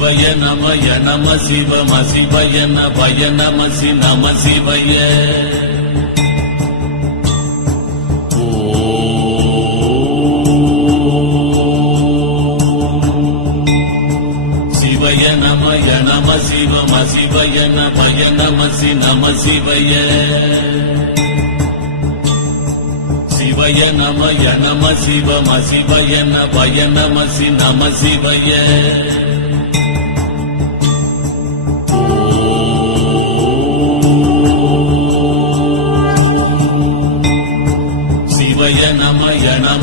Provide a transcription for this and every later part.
சிவய நமய நம சிவ மசிவய நபய நம சி நம சிவய. சிவய நமய நம சிவ மசிவய நபய நம சி நம சிவய. சிவய நமய நம சிவ மசிவய நபய நம சி நம சிவய.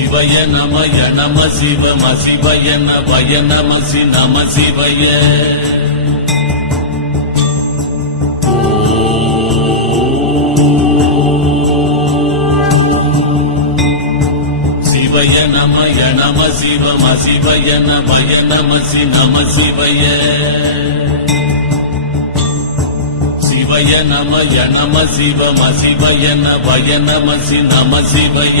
சிவய நமய நம சிவ மசிவய நவய நமசி நம சிவய. சிவய நமய நம சிவ மசிவய நவய நமசி நம சிவய. சிவய நமய நம சிவ மசிவய நவய நமசி நம சிவய.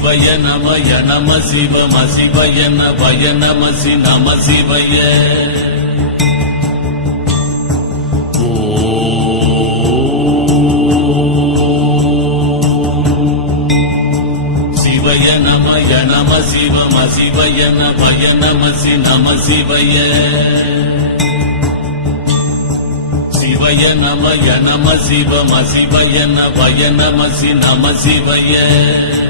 சிவய நமய நம சிவம சிவய நபய நம சி நம சிவய. சிவய நமய நம சிவம சிவய நபய நம சி நம சிவய. சிவய நமய நம சிவம சிவய நபய நம சி நம சிவய.